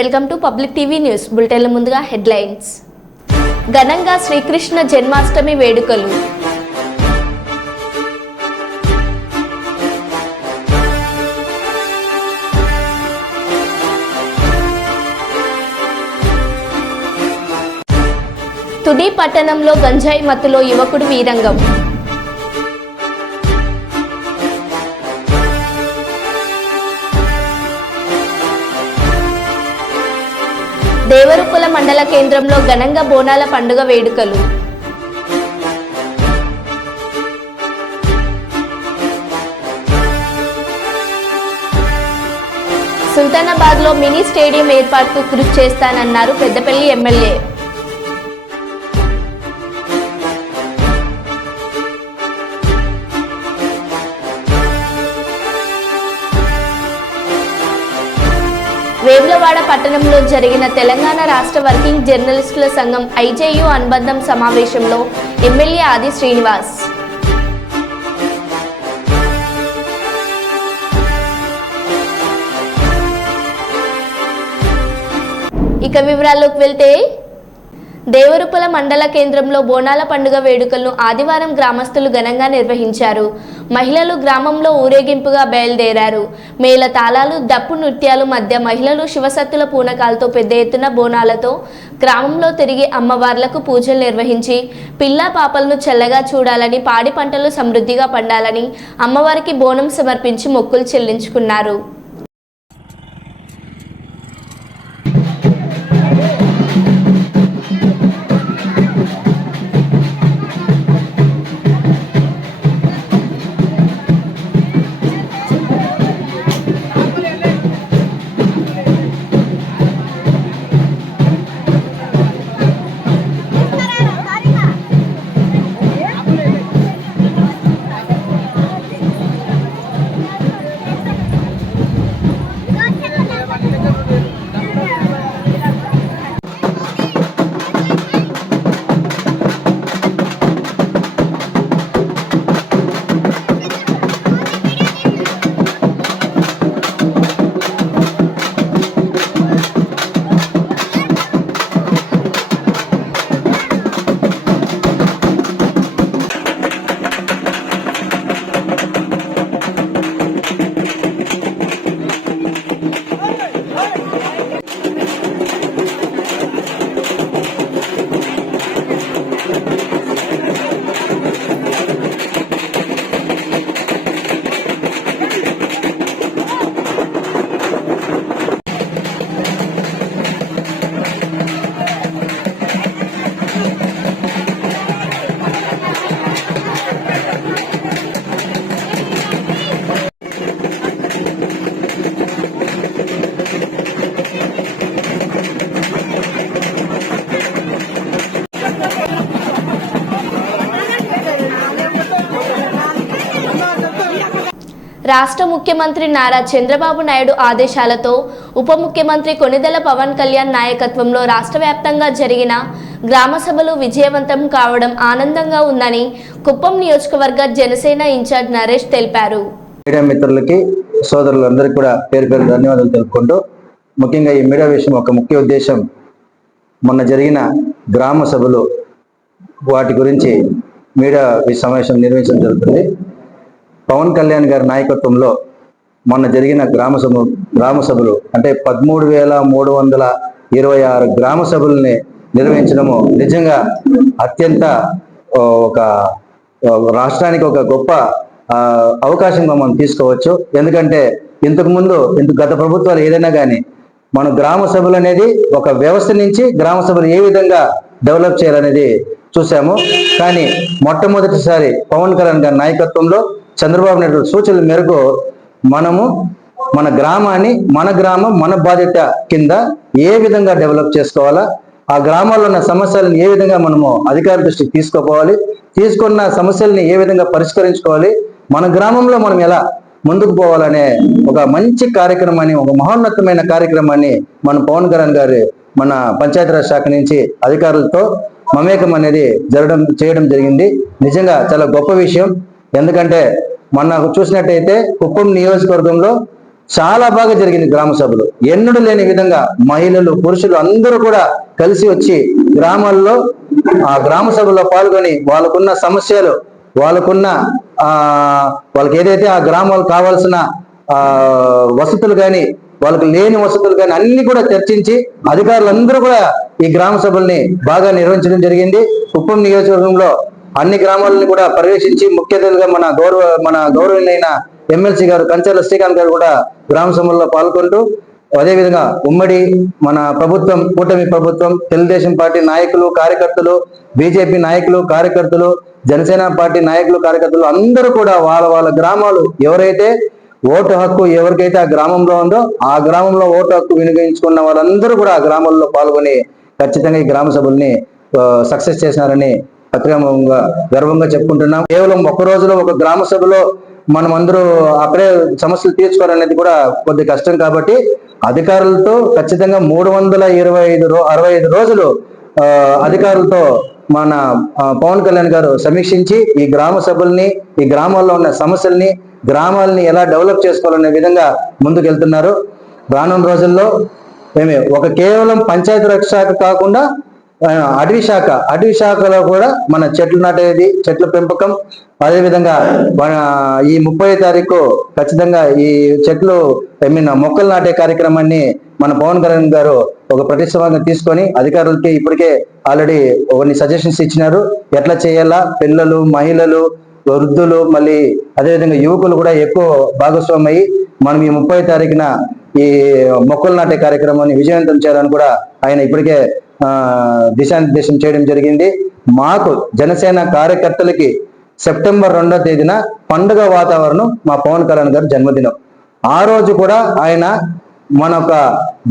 Welcome to public TV news బులెటిన్ల ముందుగా headlines. ఘనంగా శ్రీకృష్ణ జన్మాష్టమి వేడుకలు. తుడి పట్టణంలో గంజాయి మత్తులో యువకుడు వీరంగం. దేవరుపుల మండల కేంద్రంలో ఘనంగా బోనాల పండుగ వేడుకలు. సుల్తానాబాద్లో మినీ స్టేడియం ఏర్పాటుకు కృషి చేస్తానన్నారు పెద్దపల్లి ఎమ్మెల్యే. వేములవాడ పట్టణంలో జరిగిన తెలంగాణ రాష్ట్ర వర్కింగ్ జర్నలిస్టుల సంఘం ఐజేయు అనుబంధం సమావేశంలో ఎమ్మెల్యే ఆది శ్రీనివాస్. ఇక వివరాల్లోకి వెళ్తే, దేవరుపుల మండల కేంద్రంలో బోనాల పండుగ వేడుకలను ఆదివారం గ్రామస్తులు ఘనంగా నిర్వహించారు. మహిళలు గ్రామంలో ఊరేగింపుగా బయలుదేరారు. మేళ తాళాలు, డప్పు నృత్యాలు మధ్య మహిళలు శివసత్తుల పూనకాలతో పెద్ద ఎత్తున బోనాలతో గ్రామంలో తిరిగి అమ్మవార్లకు పూజలు నిర్వహించి పిల్లా పాపలను చల్లగా చూడాలని, పాడి పంటలు సమృద్ధిగా పండాలని అమ్మవారికి బోనం సమర్పించి మొక్కులు చెల్లించుకున్నారు. రాష్ట్ర ముఖ్యమంత్రి నారా చంద్రబాబు నాయుడు ఆదేశాలతో ఉప ముఖ్యమంత్రి కొణిదెల పవన్ కళ్యాణ్ నాయకత్వంలో రాష్ట్ర వ్యాప్తంగా జరిగిన గ్రామ సభలు విజయవంతం కావడం ఆనందంగా ఉందని కుప్పం నియోజకవర్గ జనసేన ఇన్ఛార్జ్ నరేష్ తెలిపారు. మీడియా మిత్రులకి, సోదరులందరికీ కూడా పేరు పేరు ధన్యవాదాలు తెలుపుకుంటూ, ముఖ్యంగా ఈ మీడియా విషయం ఒక ముఖ్య ఉద్దేశం, మొన్న జరిగిన గ్రామ సభలు వాటి గురించి మీడియా సమావేశం నిర్వహించడం జరుగుతుంది. పవన్ కళ్యాణ్ గారి నాయకత్వంలో మొన్న జరిగిన గ్రామ సభలు అంటే 13,326 గ్రామ సభల్ని నిర్వహించడము నిజంగా అత్యంత ఒక రాష్ట్రానికి ఒక గొప్ప అవకాశంగా మనం తీసుకోవచ్చు. ఎందుకంటే ఇంతకుముందు గత ప్రభుత్వాలు ఏదైనా కానీ మన గ్రామ సభలు అనేది ఒక వ్యవస్థ నుంచి గ్రామ సభలు ఏ విధంగా డెవలప్ చేయాలనేది చూసాము. కానీ మొట్టమొదటిసారి పవన్ కళ్యాణ్ గారి నాయకత్వంలో చంద్రబాబు నాయుడు సూచనల మేరకు మనము మన గ్రామాన్ని మన బాధ్యత కింద ఏ విధంగా డెవలప్ చేసుకోవాలా, ఆ గ్రామాల్లో ఉన్న సమస్యలను ఏ విధంగా మనము అధికార దృష్టికి తీసుకోవాలి, తీసుకున్న సమస్యల్ని ఏ విధంగా పరిష్కరించుకోవాలి, మన గ్రామంలో మనం ఎలా ముందుకు పోవాలనే ఒక మంచి కార్యక్రమాన్ని, ఒక మహోన్నతమైన కార్యక్రమాన్ని మన పవన్ కళ్యాణ్ గారు మన పంచాయతీరాజ్ శాఖ నుంచి అధికారులతో మమేకం అనేది చేయడం జరిగింది. నిజంగా చాలా గొప్ప విషయం. ఎందుకంటే మొన్న చూసినట్టయితే కుప్పం నియోజకవర్గంలో చాలా బాగా జరిగింది గ్రామ సభలు. ఎన్నడూ లేని విధంగా మహిళలు, పురుషులు అందరూ కూడా కలిసి వచ్చి గ్రామాల్లో ఆ గ్రామ సభలో పాల్గొని వాళ్ళకున్న సమస్యలు, వాళ్ళకున్న ఆ వాళ్ళకి ఏదైతే ఆ గ్రామాలకు కావాల్సిన వసతులు కానీ, వాళ్ళకి లేని వసతులు కానీ అన్ని కూడా చర్చించి అధికారులందరూ కూడా ఈ గ్రామ సభల్ని బాగా నిర్వహించడం జరిగింది. కుప్పం నియోజకవర్గంలో అన్ని గ్రామాలను కూడా పర్యవేక్షించి ముఖ్య అతిథిగా మన గౌరవనీయులైన ఎమ్మెల్సీ గారు కంచర్ల శ్రీకాంత్ గారు కూడా గ్రామ సభల్లో పాల్గొంటూ, అదేవిధంగా ఉమ్మడి మన ప్రభుత్వం, కూటమి ప్రభుత్వం, తెలుగుదేశం పార్టీ నాయకులు, కార్యకర్తలు, బీజేపీ నాయకులు, కార్యకర్తలు, జనసేన పార్టీ నాయకులు, కార్యకర్తలు అందరూ కూడా వాళ్ళ వాళ్ళ గ్రామాలు ఎవరైతే ఓటు హక్కు ఎవరికైతే ఆ గ్రామంలో ఉందో ఆ గ్రామంలో ఓటు హక్కు వినియోగించుకున్న వాళ్ళందరూ కూడా ఆ గ్రామాల్లో పాల్గొని ఖచ్చితంగా ఈ గ్రామ సభల్ని సక్సెస్ చేసినారని అత్యంగా గర్వంగా చెప్పుకుంటున్నాం. కేవలం ఒక రోజులో ఒక గ్రామ సభలో మనం అందరూ అక్కడే సమస్యలు తీర్చుకోవాలనేది కూడా కొద్ది కష్టం కాబట్టి అధికారులతో ఖచ్చితంగా 365 రోజులు అధికారులతో మన పవన్ కళ్యాణ్ గారు సమీక్షించి ఈ గ్రామ సభల్ని, ఈ గ్రామాల్లో ఉన్న సమస్యల్ని, గ్రామాలని ఎలా డెవలప్ చేసుకోవాలనే విధంగా ముందుకెళ్తున్నారు. రానున్న రోజుల్లో ఒక కేవలం పంచాయతీరాజ్ శాఖ కాకుండా అటవీ శాఖలో కూడా మన చెట్లు నాటేది, చెట్ల పెంపకం, అదేవిధంగా ఈ 30వ తారీఖు ఖచ్చితంగా ఈ చెట్లు మొక్కలు నాటే కార్యక్రమాన్ని మన పవన్ కళ్యాణ్ గారు ఒక ప్రతిష్టంగా తీసుకొని అధికారులకి ఇప్పటికే ఆల్రెడీ కొన్ని సజెషన్స్ ఇచ్చినారు. ఎట్లా చేయాలా, పిల్లలు, మహిళలు, వృద్ధులు, మళ్ళీ అదేవిధంగా యువకులు కూడా ఎక్కువ భాగస్వామయ్యి మనం ఈ 30వ తారీఖున ఈ మొక్కలు నాటే కార్యక్రమాన్ని విజయవంతం చేయాలని కూడా ఆయన ఇప్పటికే దిశానిర్దేశం చేయడం జరిగింది. మాకు జనసేన కార్యకర్తలకి సెప్టెంబర్ 2వ తేదీన పండుగ వాతావరణం మా పవన్ కళ్యాణ్ గారి జన్మదినం. ఆ రోజు కూడా ఆయన మన ఒక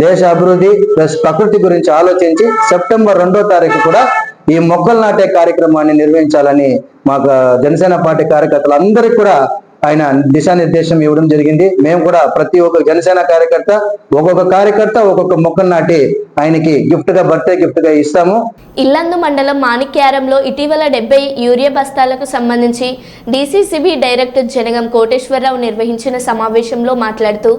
దేశ అభివృద్ధి ప్లస్ ప్రకృతి గురించి ఆలోచించి సెప్టెంబర్ 2వ తారీఖు కూడా ఈ మొక్కలు నాటే కార్యక్రమాన్ని నిర్వహించాలని మాకు జనసేన పార్టీ కార్యకర్తలు అందరికీ కూడా ఆయన దిశానిర్దేశం ఇవ్వడం జరిగింది. మేము కూడా ప్రతి ఒక్క జనసేన కార్యకర్త ఒక్కొక్క మొక్కలు నాటి ఆయనకి బర్త్డే గిఫ్ట్ గా ఇస్తాము. ఇల్లందు మండలం మాణిక్యారంలో ఇటీవల 70 యూరియా బస్తాలకు సంబంధించి డీసీసీబీ డైరెక్టర్ జనగం కోటేశ్వరరావు నిర్వహించిన సమావేశంలో మాట్లాడుతూ,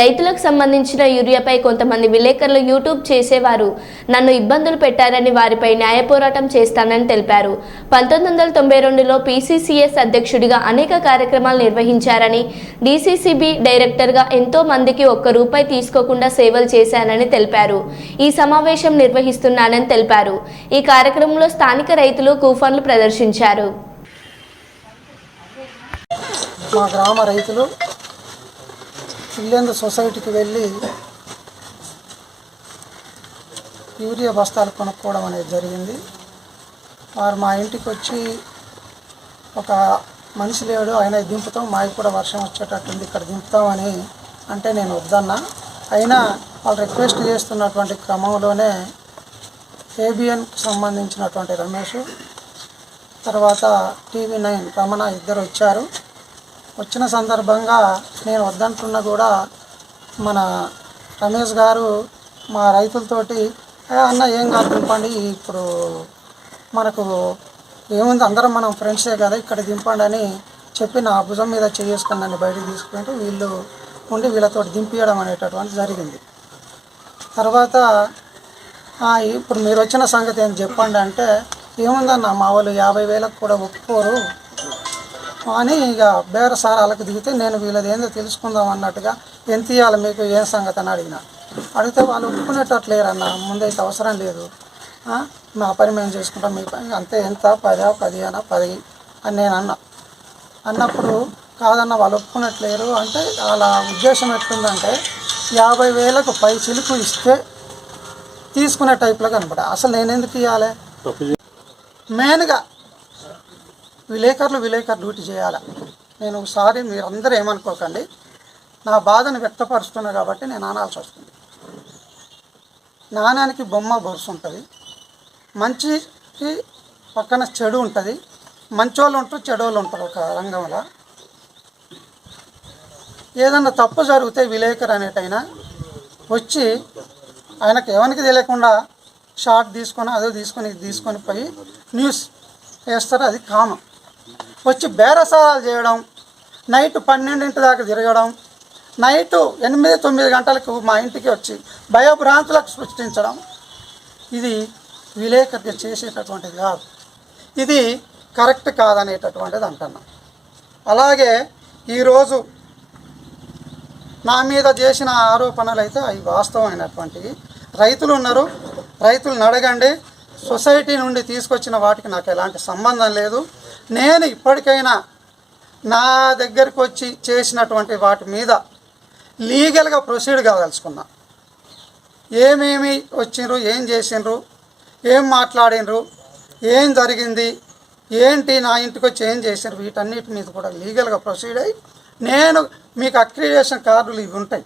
రైతులకు సంబంధించిన యూరియాపై కొంతమంది విలేకరులు యూట్యూబ్ చేసేవారు నన్ను ఇబ్బందులు పెట్టారని, వారిపై న్యాయ పోరాటం చేస్తానని తెలిపారు. 1992లో పీసీసీఎస్ అధ్యక్షుడిగా అనేక కార్యక్రమాలు నిర్వహించారని, డీసీసీబీ డైరెక్టర్గా ఎంతో మందికి ₹1 తీసుకోకుండా సేవలు చేశానని తెలిపారు. ఈ సమావేశం నిర్వహిస్తున్నానని తెలిపారు. ఈ కార్యక్రమంలో స్థానిక రైతులు కూఫన్లు ప్రదర్శించారు. మా గ్రామ రైతులు ఇల్లందు సొసైటీకి వెళ్ళి యూరియా బస్తాలు కొనుక్కోవడం అనేది జరిగింది. వారు మా ఇంటికి వచ్చి ఒక మనిషి లేడు, ఆయన దింపుతాం, మాకు కూడా వర్షం వచ్చేటట్టుంది, ఇక్కడ దింపుతామని అంటే నేను వద్దన్నా. అయినా వాళ్ళు రిక్వెస్ట్ చేస్తున్నటువంటి క్రమంలోనే ఏబిఎన్కి సంబంధించినటువంటి రమేష్, తర్వాత TV9 రమణ ఇద్దరు వచ్చారు. వచ్చిన సందర్భంగా నేను వద్దంటున్నా కూడా మన రమేష్ గారు మా రైతులతోటి అన్న ఏం కాదు దింపండి, ఇప్పుడు మనకు ఏముంది, అందరం మనం ఫ్రెండ్సే కదా, ఇక్కడ దింపండి అని చెప్పి నా భుజం మీద చేసుకుని నన్ను బయటకు తీసుకుంటూ వీళ్ళు ఉండి వీళ్ళతో దింపియడం అనేటటువంటి జరిగింది. తర్వాత ఇప్పుడు మీరు వచ్చిన సంగతి ఏం చెప్పండి అంటే, ఏముందన్న మా వాళ్ళు 50,000కు కూడా ఒప్పుకోరు అని ఇక బేరసారాలకు దిగితే, నేను వీళ్ళది ఏందో తెలుసుకుందాం అన్నట్టుగా ఎంత ఇవ్వాలి మీకు, ఏం సంగతి అని అడిగితే వాళ్ళు ఒప్పుకునేటట్లేరన్న, ముందైతే అవసరం లేదు, మా పని మేము చేసుకుంటాం, మీ పని అంతే, ఎంత 10, 10 అని నేను అన్నప్పుడు కాదన్న వాళ్ళు ఒప్పుకున్నట్లేరు అంటే, వాళ్ళ ఉద్దేశం ఎట్లుందంటే 50,000కు పై చిలుకు ఇస్తే తీసుకునే టైప్లో కనపడ. అసలు నేను ఎందుకు ఇవ్వాలి? మెయిన్గా విలేకరులు డ్యూటీ చేయాలి. నేను ఒకసారి మీరందరూ ఏమనుకోకండి, నా బాధను వ్యక్తపరుస్తున్నా కాబట్టి నేను అనాల్సి వస్తుంది. నాణానికి బొమ్మ బొరుసు ఉంటుంది, మంచికి పక్కన చెడు ఉంటుంది, మంచోళ్ళు ఉంటారు, చెడోళ్ళు ఉంటారు. ఒక రంగంలో ఏదన్నా తప్పు జరిగితే విలేకరు అనేటైనా వచ్చి ఆయనకు ఎవరికి తెలియకుండా షార్ట్ తీసుకొని అదో తీసుకొని పోయి న్యూస్ వేస్తారు. అది కామన్. వచ్చి బేరసారాలు చేయడం, నైట్ 12 దాకా తిరగడం, నైటు 8-9 గంటలకు మా ఇంటికి వచ్చి భయభ్రాంతులకు సృష్టించడం ఇది విలేకరులు చేసేటటువంటిది కాదు, ఇది కరెక్ట్ కాదనేటటువంటిది అంటున్నా. అలాగే ఈరోజు నా మీద చేసిన ఆరోపణలు అయితే అవి వాస్తవమైనటువంటివి. రైతులు ఉన్నారు, రైతులను అడగండి. సొసైటీ నుండి తీసుకొచ్చిన వాటికి నాకు ఎలాంటి సంబంధం లేదు. నేను ఇప్పటికైనా నా దగ్గరికి వచ్చి చేసినటువంటి వాటి మీద లీగల్గా ప్రొసీడ్ కాదలుచుకున్నా. ఏమేమి వచ్చిండ్రు, ఏం చేసిండ్రు, ఏం మాట్లాడినరు, ఏం జరిగింది, ఏంటి, నా ఇంటికి వచ్చి ఏం చేసిండ్రు, వీటన్నిటి మీద కూడా లీగల్గా ప్రొసీడ్ అయ్యి నేను మీకు అక్రిడేషన్ కార్డులు ఇవి ఉంటాయి.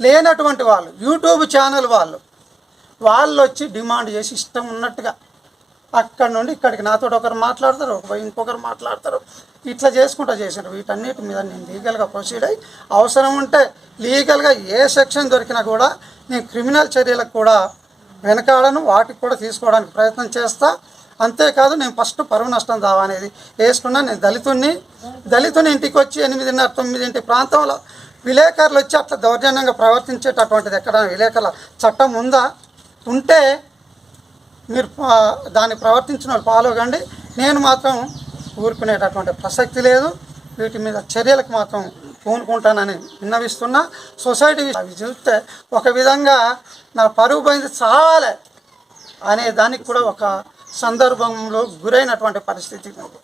లేనటువంటి వాళ్ళు యూట్యూబ్ ఛానల్ వాళ్ళు వచ్చి డిమాండ్ చేసి ఇష్టం ఉన్నట్టుగా అక్కడ నుండి ఇక్కడికి నాతో ఒకరు మాట్లాడతారు, ఇంకొకరు మాట్లాడతారు, ఇట్లా చేసుకుంటూ చేసినారు. వీటన్నిటి మీద నేను లీగల్గా ప్రొసీడ్ అయ్యి అవసరం ఉంటే లీగల్గా ఏ సెక్షన్ దొరికినా కూడా నేను క్రిమినల్ చర్యలకు కూడా వెనకాడను, వాటికి కూడా తీసుకోవడానికి ప్రయత్నం చేస్తా. అంతేకాదు నేను ఫస్ట్ పరువు నష్టం దావా అనేది వేసుకున్నా. నేను దళితుని ఇంటికి వచ్చి 8:30-9 ప్రాంతంలో విలేకరులు వచ్చి అట్లా దౌర్జన్యంగా ప్రవర్తించేటటువంటిది ఎక్కడ విలేకరుల చట్టం ఉంటే మీరు దాన్ని ప్రవర్తించిన వాళ్ళు ఫాలో కండి. నేను మాత్రం ఊరుకునేటటువంటి ప్రసక్తి లేదు. వీటి మీద చర్యలకు మాత్రం పూనుకుంటానని విన్నవిస్తున్నా. సొసైటీ అవి చూస్తే ఒక విధంగా నా పరువు పోయింది చావాలి అనే దానికి కూడా ఒక సందర్భంలో గురైనటువంటి పరిస్థితి ఉంది.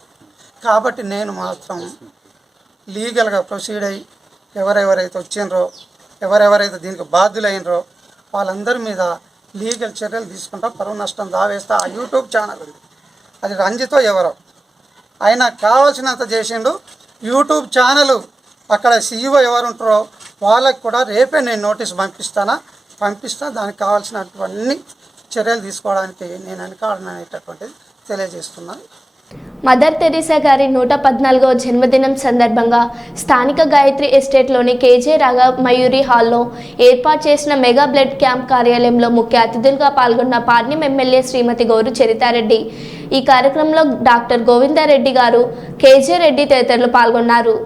కాబట్టి నేను మాత్రం లీగల్గా ప్రొసీడ్ అయ్యి ఎవరెవరైతే వచ్చిండ్రో, ఎవరెవరైతే దీనికి బాధ్యులైనరో వాళ్ళందరి మీద లీగల్ చర్యలు తీసుకుంటా. పరువు నష్టం దావేస్తా. ఆ యూట్యూబ్ ఛానల్ ఉంది, అది రంజితో ఎవరో ఆయన కావాల్సినంత చేసిండు. యూట్యూబ్ ఛానల్ అక్కడ CEO ఎవరు ఉంటారో వాళ్ళకి కూడా రేపే నేను నోటీస్ పంపిస్తా. దానికి కావాల్సినటువంటి చర్యలు తీసుకోవడానికి నేను వెనకాడననేటటువంటిది తెలియజేస్తున్నాను. మదర్ తెరీసా గారి 114వ జన్మదినం సందర్భంగా స్థానిక గాయత్రి ఎస్టేట్లోని కేజే రాగమయూరి హాల్లో ఏర్పాటు చేసిన మెగా బ్లడ్ క్యాంప్ కార్యాలయంలో ముఖ్య అతిథులుగా పాల్గొన్న పార్నిం ఎమ్మెల్యే శ్రీమతి గౌరు చరితారెడ్డి. ఈ కార్యక్రమంలో డాక్టర్ గోవిందారెడ్డి గారు, కేజే రెడ్డి తదితరులు పాల్గొన్నారు.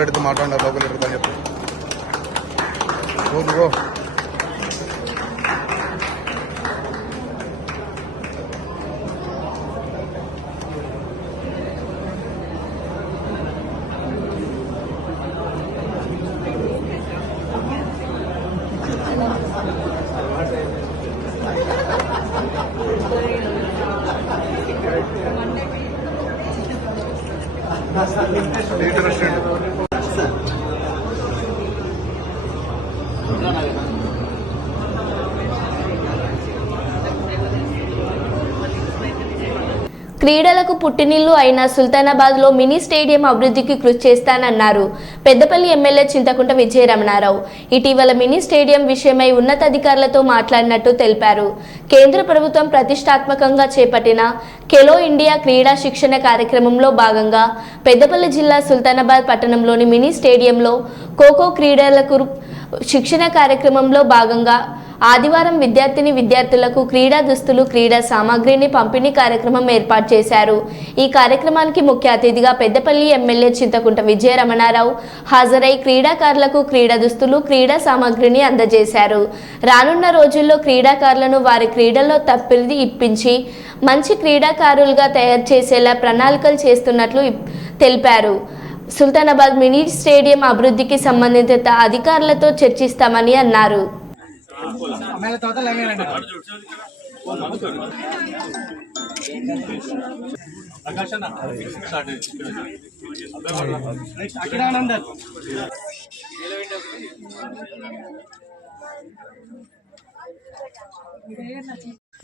రెడ్డితో మాట్లాడినారు, లోకల్ రెడ్డితో చెప్పు. క్రీడలకు పుట్టినిల్లు అయిన సుల్తానాబాద్లో మినీ స్టేడియం అభివృద్ధికి కృషి చేస్తానన్నారు పెద్దపల్లి ఎమ్మెల్యే చింతకుంట విజయరమణారావు. ఇటీవల మినీ స్టేడియం విషయమై ఉన్నతాధికారులతో మాట్లాడినట్టు తెలిపారు. కేంద్ర ప్రభుత్వం ప్రతిష్టాత్మకంగా చేపట్టిన ఖేలో ఇండియా క్రీడా శిక్షణ కార్యక్రమంలో భాగంగా పెద్దపల్లి జిల్లా సుల్తానాబాద్ పట్టణంలోని మినీ స్టేడియంలో ఖోఖో క్రీడలకు శిక్షణ కార్యక్రమంలో భాగంగా ఆదివారం విద్యార్థులకు క్రీడా దుస్తులు, క్రీడా సామాగ్రిని పంపిణీ కార్యక్రమం ఏర్పాటు చేశారు. ఈ కార్యక్రమానికి ముఖ్య అతిథిగా పెద్దపల్లి ఎమ్మెల్యే చింతకుంట విజయరమణారావు హాజరై క్రీడాకారులకు క్రీడా దుస్తులు, క్రీడా సామాగ్రిని అందజేశారు. రానున్న రోజుల్లో క్రీడాకారులను వారి క్రీడల్లో తప్పిది ఇప్పించి మంచి క్రీడాకారులుగా తయారు చేసేలా ప్రణాళికలు చేస్తున్నట్లు తెలిపారు. సుల్తానాబాద్ మినీ స్టేడియం అభివృద్ధికి సంబంధిత అధికారులతో చర్చిస్తామని అన్నారు.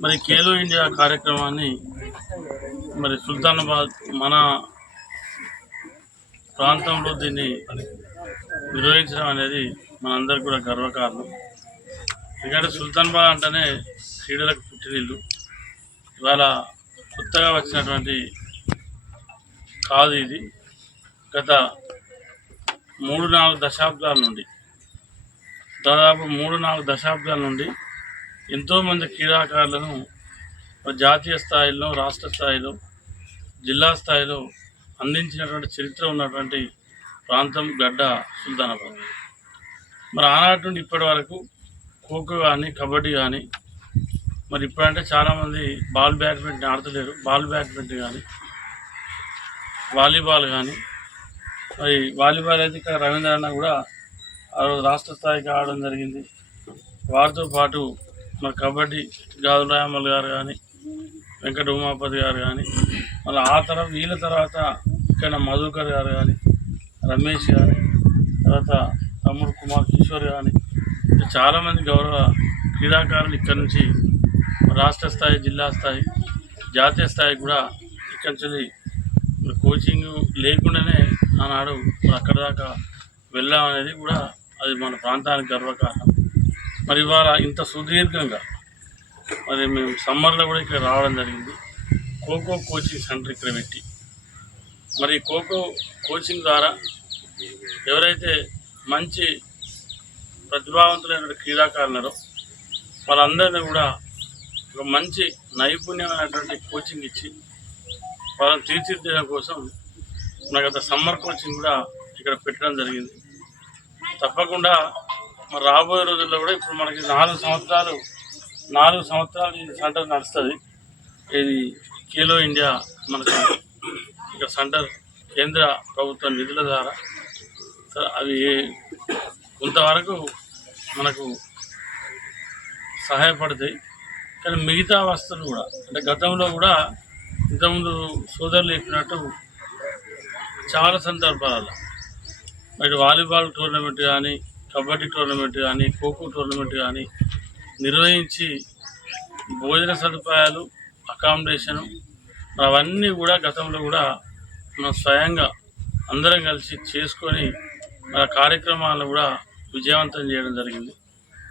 మరి ఖేలో ఇండియా కార్యక్రమాన్ని మరి సుల్తానాబాద్ మన ప్రాంతంలో దీన్ని నిర్వహించడం అనేది మనందరికీ కూడా గర్వకారణం. ఎందుకంటే సుల్తానాబాద్ అంటేనే క్రీడలకు పుట్టినిల్లు. ఇవాళ కొత్తగా వచ్చినటువంటి కాదు ఇది. గత 3-4 దశాబ్దాల నుండి దాదాపు 3-4 దశాబ్దాల నుండి ఎంతోమంది క్రీడాకారులను జాతీయ స్థాయిలో, రాష్ట్ర స్థాయిలో, జిల్లా స్థాయిలో అందించినటువంటి చరిత్ర ఉన్నటువంటి ప్రాంతం గడ్డ సుల్తానాబాద్. మరి ఆనాటి నుండి ఇప్పటి వరకు ఖోఖో కానీ, కబడ్డీ కానీ, మరి ఇప్పుడంటే చాలామంది బాల్ బ్యాడ్మింటన్ ఆడతలేరు. బాల్ బ్యాడ్మింటన్ కానీ, వాలీబాల్ కానీ, మరి వాలీబాల్ అయితే ఇక్కడ రవీంద్ర అన్న కూడా ఆ రోజు రాష్ట్ర స్థాయికి ఆడడం జరిగింది. వారితో పాటు మరి కబడ్డీ గాజుల రాయమల్ గారు కానీ, వెంకట ఉమాపతి గారు కానీ, మళ్ళీ వీళ్ళ తర్వాత ఇక్కడ మధుకర్ గారు కానీ, రమేష్ కానీ, తర్వాత తమ్ముడు కుమార్ కిషోర్ కానీ, చాలామంది గౌరవ క్రీడాకారులు ఇక్కడ నుంచి రాష్ట్ర స్థాయి, జిల్లా స్థాయి, జాతీయ స్థాయి కూడా ఇక్కడి నుంచి కోచింగ్ లేకుండానే ఆనాడు మరి అక్కడ దాకా వెళ్ళామనేది కూడా అది మన ప్రాంతానికి గర్వకారణం. మరి ఇవాళ ఇంత సుదీర్ఘంగా మరి మేము సమ్మర్లో కూడా ఇక్కడ రావడం జరిగింది. ఖోఖో కోచింగ్ సెంటర్ ఇక్కడ పెట్టి మరి ఖోఖో కోచింగ్ ద్వారా ఎవరైతే మంచి ప్రతిభావంతులైన క్రీడాకారులరో వాళ్ళందరినీ కూడా ఒక మంచి నైపుణ్యమైనటువంటి కోచింగ్ ఇచ్చి వాళ్ళని తీర్చిదిద్దడం కోసం నాకు గత సమ్మర్ కోచింగ్ కూడా ఇక్కడ పెట్టడం జరిగింది. తప్పకుండా మరి రాబోయే రోజుల్లో కూడా ఇప్పుడు మనకి 4 సంవత్సరాలు ఈ సెంటర్ నడుస్తుంది. ఇది ఖేలో ఇండియా మనకి ఇక సెంటర్ కేంద్ర ప్రభుత్వ నిధుల ద్వారా అవి కొంతవరకు మనకు సహాయపడతాయి. కానీ మిగతా వస్తువులు కూడా అంటే గతంలో కూడా ఇంతకుముందు సోదరులు చెప్పినట్టు చాలా సందర్భాలలో మరి వాలీబాల్ టోర్నమెంట్ కానీ, కబడ్డీ టోర్నమెంట్ కానీ, ఖోఖో టోర్నమెంట్ కానీ నిర్వహించి భోజన సదుపాయాలు, అకామిడేషను అవన్నీ కూడా గతంలో కూడా మనం స్వయంగా అందరం కలిసి చేసుకొని మన కార్యక్రమాలను కూడా విజయవంతం చేయడం జరిగింది.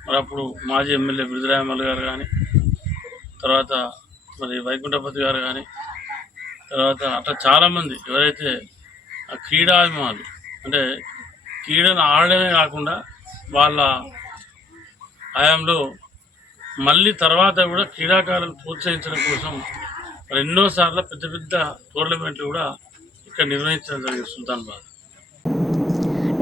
మరి అప్పుడు మాజీ ఎమ్మెల్యే బిరుదురాయమల్ గారు కానీ, తర్వాత మరి వైకుంఠపతి గారు కానీ, తర్వాత అట్లా చాలామంది ఎవరైతే ఆ క్రీడాభిమానులు అంటే క్రీడను ఆడడమే కాకుండా వాళ్ళ హయాంలో మళ్ళీ తర్వాత కూడా క్రీడాకారులను ప్రోత్సహించడం కోసం మరి ఎన్నోసార్లు పెద్ద పెద్ద టోర్నమెంట్లు కూడా ఇక్కడ నిర్వహించడం జరిగింది సుల్తానాబాద్.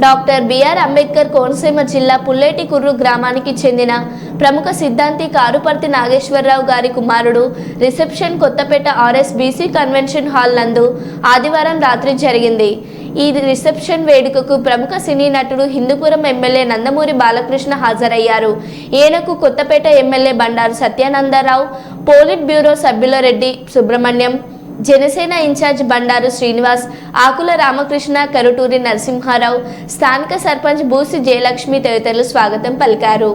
డాక్టర్ బిఆర్ అంబేద్కర్ కోనసీమ జిల్లా పుల్లేటికుర్రు గ్రామానికి చెందిన ప్రముఖ సిద్ధాంతి కారుపర్తి నాగేశ్వరరావు గారి కుమారుడు రిసెప్షన్ కొత్తపేట ఆర్ఎస్బీసీ కన్వెన్షన్ హాల్ నందు ఆదివారం రాత్రి జరిగింది. ఈ రిసెప్షన్ వేడుకకు ప్రముఖ సినీ నటుడు హిందూపురం ఎమ్మెల్యే నందమూరి బాలకృష్ణ హాజరయ్యారు. ఈయనకు Kothapeta MLA Bandaru Satyanandarao, politburo సభ్యుల రెడ్డి సుబ్రహ్మణ్యం, జనసేన ఇన్ఛార్జ్ బండారు శ్రీనివాస్, ఆకుల రామకృష్ణ, కరుటూరి నరసింహారావు, స్థానిక సర్పంచ్ బూసి జయలక్ష్మి తదితరులు స్వాగతం పలికారు.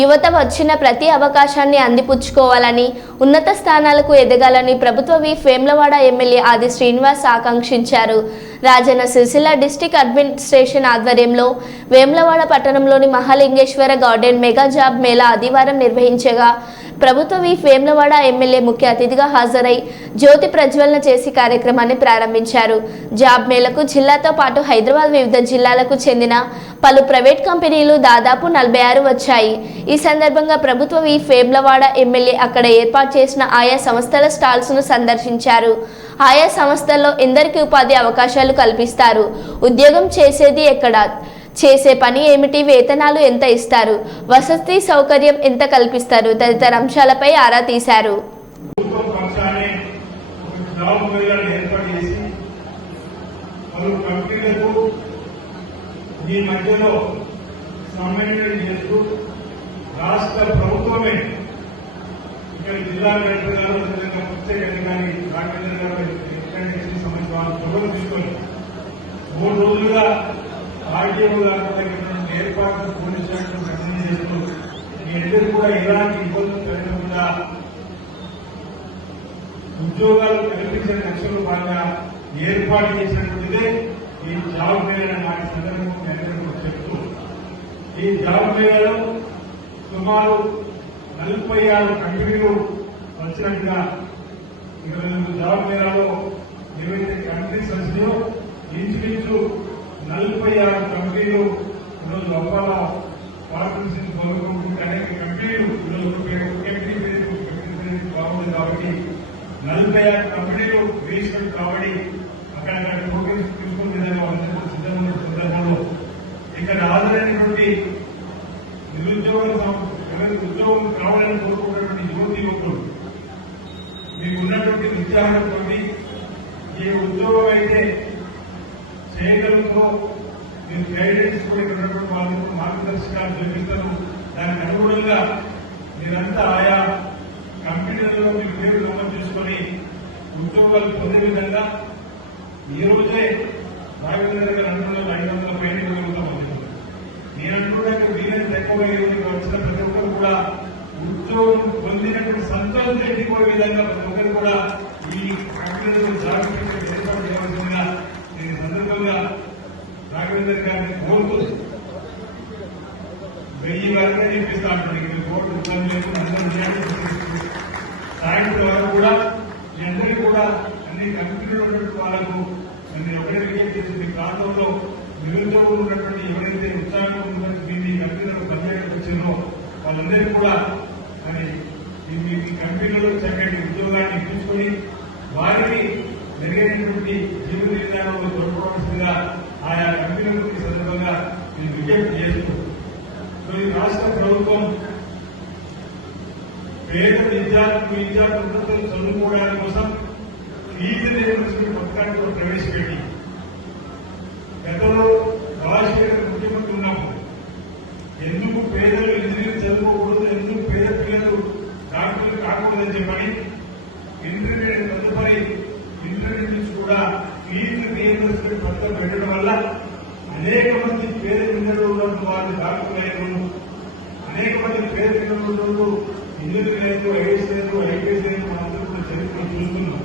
యువత వచ్చిన ప్రతి అవకాశాన్ని అందిపుచ్చుకోవాలని, ఉన్నత స్థానాలకు ఎదగాలని ప్రభుత్వ విప్ వేములవాడ ఎమ్మెల్యే ఆది శ్రీనివాస్ ఆకాంక్షించారు. రాజన్న సిరిసిల్ల డిస్ట్రిక్ట్ అడ్మినిస్ట్రేషన్ ఆధ్వర్యంలో వేములవాడ పట్టణంలోని Mahalingeshwara garden mega job Mela ఆదివారం నిర్వహించగా ప్రభుత్వ విప్ వేములవాడ ఎమ్మెల్యే ముఖ్య అతిథిగా హాజరై జ్యోతి ప్రజ్వలన చేసి కార్యక్రమాన్ని ప్రారంభించారు. జాబ్ మేళకు జిల్లాతో పాటు హైదరాబాద్ వివిధ జిల్లాలకు చెందిన పలు ప్రైవేట్ కంపెనీలు దాదాపు 46 వచ్చాయి. ఈ సందర్భంగా ప్రభుత్వ విప్ వేములవాడ ఎమ్మెల్యే అక్కడ ఏర్పాటు చేసిన ఆయా సంస్థల స్టాల్స్ను సందర్శించారు. ఆయా సంస్థల్లో ఎందరికి ఉపాధి అవకాశాలు కల్పిస్తారు, ఉద్యోగం చేసేది ఎక్కడ, చేసే పని ఏమిటి, వేతనాలు ఎంత ఇస్తారు, వసతి సౌకర్యం ఎంత కల్పిస్తారు తదితర అంశాలపై ఆరా తీశారు. ఈ మధ్యలో సమన్వయం చేస్తూ రాష్ట్ర ప్రభుత్వమే ఇక్కడ జిల్లా కలెక్టర్ గారు ప్రత్యేక అధికారి రాఘవేంద్ర గారు సంబంధించిన తీసుకొని 3 రోజులుగా ఆర్టీఓ గారు ఏర్పాట్లు పోలీస్ శాఖను ఖండన చేస్తూ మీ అందరూ కూడా ఎలాంటి ఇబ్బందులు కలగకుండా ఉద్యోగాలు కల్పించిన లక్ష్యంలో భాగంగా ఏర్పాటు చేసినటువంటిదే ఈ జాబ్ మేళా నాటి సందర్భంగా చెప్తూ ఈ జాబ్ మేళాలో సుమారు 46 కంపెనీలు వచ్చినట్టుగా 22 జాబ్ మేళాలో ఏవైతే కంపెనీస్ వచ్చినాయో ఇంచుమించు 46 కంపెనీలు ఈరోజు అవ్వాల పార్ట్నర్షిప్ కోరుకుంటుంటే అనేక కంపెనీలు ఈరోజు బాగుంది కాబట్టి 46 కంపెనీలు రిజిస్టర్ కాబట్టి అక్కడ ప్రోగ్రెస్ తీసుకునే విధంగా సిద్ధమైన సందర్భంలో ఇక్కడ హాజరైనటువంటి ఉద్యోగం కావాలని కోరుకున్నటువంటి యువతి యువకులు మీకు ఉన్నటువంటి ఉత్సాహంతో ఏ ఉద్యోగం అయితే చేయగలుగుతో మీరు గైడెన్స్ కూడా ఇక్కడ ఉన్నటువంటి వాళ్ళకు మార్గదర్శకాలు చూపిస్తారు. దానికి అనుగుణంగా మీరంతా ఆయా కంపెనీలలో మీరు పేరు నమోదు చేసుకుని ఉద్యోగాలు పొందే విధంగా ఈ రోజే రాఘవేంద్ర గారు అనుకున్న 500 పైన ఇవ్వగలుగుతామని నేను అనుకున్నాక వీలైనంత ఎక్కువగా వచ్చిన ప్రతి ఒక్కరు కూడా ఉద్యోగం పొందినటువంటి సంతోషం ఎండిపోయే విధంగా ప్రతి ఒక్కరు కూడా ఈ కంపెనీలో జాగ్రత్తగా ఏర్పాటు చేయవలసిందిగా నేను సందర్భంగా రాఘవేంద్ర గారిని కోరుతూ 1000 వరకు చెప్పిస్తా అంటాను. కోర్టు సాయంత్రం వరకు కూడా మీ అందరికీ కూడా అన్ని కంపెనీలు ఉన్నటువంటి వాళ్ళకు నేను ఒకటే విజ్ఞప్తి చేసి మీ ప్రాంతంలో నిరుద్యోగులు ఉన్నటువంటి ఎవరైతే ఉత్సాహంగా ఉన్నటువంటి మీ కంపెనీలకు పనిచేయడానికి వచ్చిందో వాళ్ళందరికీ కూడా మరి మీ కంపెనీలో చక్కటి ఉద్యోగాన్ని ఇప్పించుకొని వారికి మెరుగైనటువంటి జీవన నిర్ణయంలో తోడ్పడవలసిందిగా ఆయా కంపెనీలకు ఈ సందర్భంగా నేను విజ్ఞప్తి చేస్తూ ఈ రాష్ట్ర ప్రభుత్వం పేద విద్యార్థులు చదువుకోవడానికి కోసం ఫీజు రియంబర్స్మెంట్ పథకాన్ని కూడా ప్రవేశపెట్టి గతంలో రాజశేఖర ముఖ్యమంత్రి ఉన్నప్పుడు ఎందుకు పేదలు ఇంజనీరింగ్ చదువుకోకూడదు, ఎందుకు పేద పిల్లలు డాక్టర్లు కాకూడదని చెప్పని ఇంటర్మీడియట్ తదుపరి ఇంటర్మీడియట్ నుంచి కూడా ఫీజు రియంబర్స్మెంట్ పథకం పెట్టడం వల్ల అనేక మంది పేద పిల్లలు ఉన్నటువంటి వాళ్ళు డాక్టర్లు అయ్యారు, అనేక మంది పేద పిల్లలు ఉన్నప్పుడు ఇంజనీరింగ్ అయ్యారు, ఐఏఎస్ అయ్యారు, ఐపీఎస్ అయ్యారు, మనందరూ కూడా చరిత్ర చూస్తున్నాం.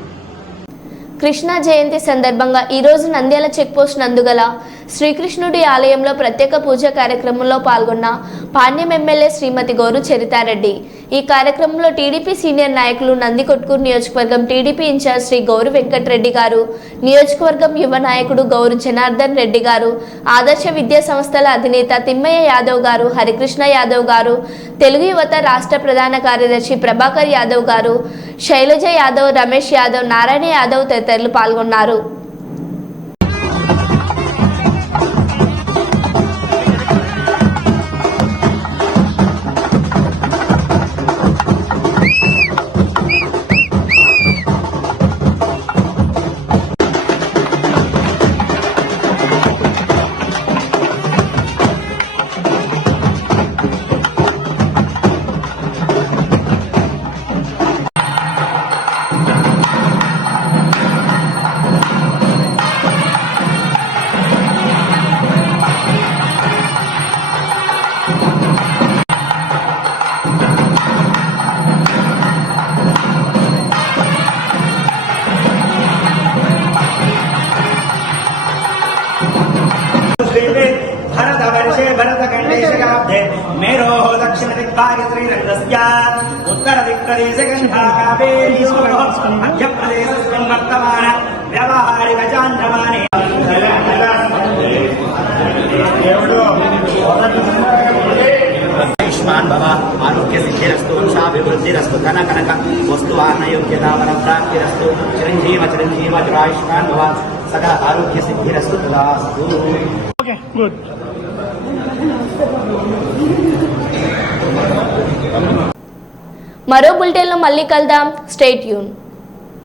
కృష్ణ జయంతి సందర్భంగా ఈరోజు నంద్యాల చెక్పోస్ట్ నందుగల శ్రీకృష్ణుడి ఆలయంలో ప్రత్యేక పూజ కార్యక్రమంలో పాల్గొన్న పాణ్యం ఎమ్మెల్యే శ్రీమతి గౌరు చరితారెడ్డి. ఈ కార్యక్రమంలో టీడీపీ సీనియర్ నాయకులు నందికొట్కూరు నియోజకవర్గం టీడీపీ ఇన్ఛార్జ్ శ్రీ గౌరు వెంకటరెడ్డి గారు, నియోజకవర్గం యువ నాయకుడు గౌరు జనార్దన్ రెడ్డి గారు, ఆదర్శ విద్యా సంస్థల అధినేత తిమ్మయ్య యాదవ్ గారు, హరికృష్ణ యాదవ్ గారు, తెలుగు యువత రాష్ట్ర ప్రధాన కార్యదర్శి ప్రభాకర్ యాదవ్ గారు, శైలజ యాదవ్, రమేష్ యాదవ్, నారాయణ యాదవ్ తదితరులు పాల్గొన్నారు. भरतवर्षे भरतखण्डेशकाब्धे मेरोः दक्षिणदिग्भागे श्रीरङ्गस्य उत्तरदिक्प्रदेशे गन्धाकावेर्योः मध्यप्रदेशस्मिन् वर्तमान व्यावहारिकचान्द्रमाने आयुष्मान भव आरोग्य सिद्धिरस्तु वंशाभिवृद्धिरस्तु धन कनक वस्तु आनयोग्यता वर प्राप्तिरस्तु चिरंजीव चिरंजीव आयुष्मान भव सदा आरोग्य सिद्धिरस्तु तदास्तु। Okay good. మరో బులెటిన్లో మళ్ళీ కలుద్దాం. Stay tune.